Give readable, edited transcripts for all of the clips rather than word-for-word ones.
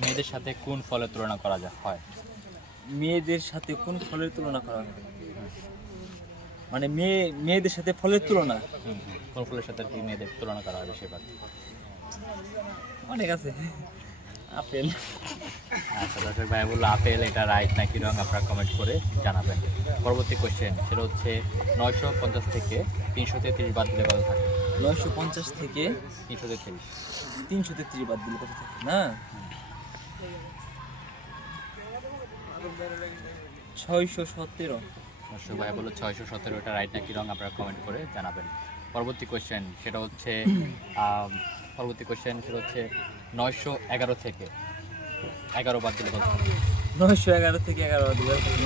মেয়েদের সাথে কোন ফলের তুলনা করা হয়? মেয়েদের সাথে কোন ফলের তুলনা করা হয়? মানে মেয়েদের সাথে ফলের তুলনা কোন ফলের সাথে আর কি মেয়েদের তুলনা করা হয় বেশিরভাগ? অনেক আছে। আপেল। আচ্ছা, দর্শক ভাই বললো আপেল, এটা রাইট নাকি রং আপনারা কমেন্ট করে জানাবেন। পরবর্তী কোয়েশ্চেন, সেটা হচ্ছে 950 থেকে 333 বাদ দিলে কত থাকে? 950 থেকে 333। 333 বাদ দিলে কত থাকে না? 617। দর্শক ভাই বললো 617, এটা রাইট নাকি রং আপনারা কমেন্ট করে জানাবেন। পরবর্তী কোয়েশ্চেন, সেটা হচ্ছে 911 থেকে 11 বাদ দিলে কত থাকে? 911 থেকে 11 বাদ দিলে কত থাকে?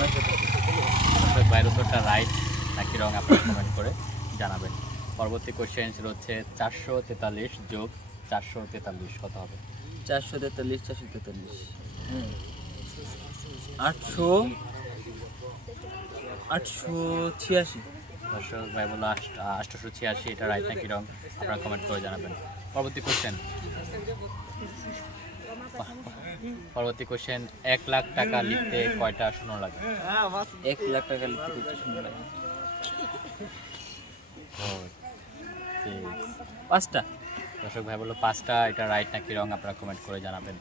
দর্শক ভাইয়ের উত্তরটা রাইট নাকি রং আপনারা কমেন্ট করে জানাবেন। পরবর্তী কোয়েশ্চেন, সেটা হচ্ছে 443 যোগ 443 কত হবে? 443 443 886। দর্শক ভাই বললো 886, এটা রাইট নাকি রং আপনারা কমেন্ট করে জানাবেন। পরবর্তী কোয়েশ্চেন 1 লাখ টাকা লিখতে কয়টা শূন্য লাগে? 1 লাখ টাকা লিখতে কয়টা শূন্য লাগে? 5টা। দর্শক ভাই বললো 5টা, এটা রাইট নাকি রং আপনারা কমেন্ট করে জানাবেন।